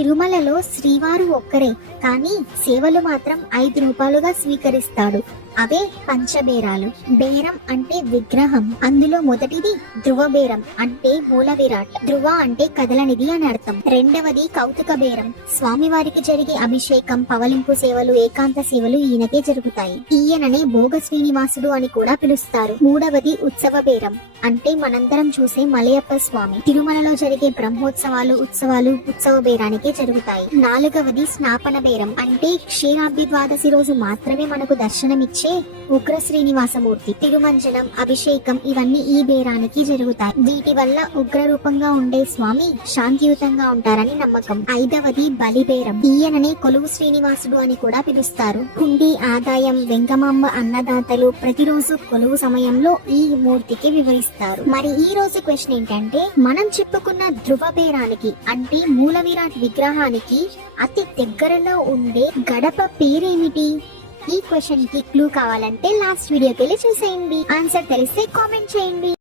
తిరుమలలో శ్రీవారు ఒక్కరే, కానీ సేవలు మాత్రం 5 రూపాయలుగా స్వీకరిస్తాడు. అవే పంచబేరాలు. బేరం అంటే విగ్రహం. అందులో మొదటిది ధ్రువ బేరం అంటే మూల విరాట్. ధ్రువ అంటే కదలనిది అని అర్థం. రెండవది కౌతుక బేరం. స్వామివారికి జరిగే అభిషేకం, పవలింపు సేవలు, ఏకాంత సేవలు ఈయనకే జరుగుతాయి. ఈయననే భోగ శ్రీనివాసుడు అని కూడా పిలుస్తారు. మూడవది ఉత్సవ బేరం అంటే మనందరం చూసే మలయప్ప స్వామి. తిరుమలలో జరిగే బ్రహ్మోత్సవాలు, ఉత్సవాలు ఉత్సవ బేరానికే జరుగుతాయి. నాలుగవది స్నాపన బేరం అంటే క్షీరాబ్ది ద్వాదశి రోజు మాత్రమే మనకు దర్శనమిచ్చే ఉగ్ర శ్రీనివాసమూర్తి. తిరుమంజనం, అభిషేకం ఇవన్నీ ఈ బేరానికి జరుగుతాయి. వీటి వల్ల ఉగ్ర రూపంగా ఉండే స్వామి శాంతియుతంగా ఉంటారని నమ్మకం. ఐదవది బలిబేరం. ఈయననే కొలువు శ్రీనివాసుడు అని కూడా పిలుస్తారు. హుండీ ఆదాయం, వెంగమాంబ అన్నదాతలు ప్రతిరోజు కొలువు సమయంలో ఈ మూర్తికి వివరిస్తారు. మరి ఈ రోజు క్వశ్చన్ ఏంటంటే, మనం చెప్పుకున్న ధ్రువ బేరానికి అంటే మూల విరాట్ విగ్రహానికి అతి దగ్గరలో ఉండే గడప పేరేమిటి? ఈ క్వశ్చన్ కి క్లూ కావాలంటే లాస్ట్ వీడియోకి వెళ్ళి చూసేయండి. ఆన్సర్ తెలిస్తే కామెంట్ చేయండి.